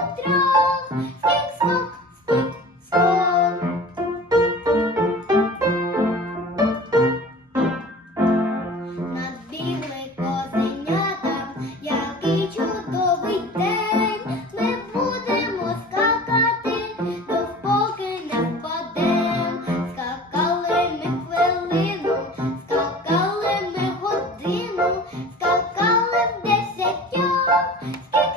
Трьох скінк, сток, скінь сток, над бігли ко який чудовий день ми будемо скакати, до споки не впадем, скакали ми хвилину, скакали ми годину, скакали в десятьох.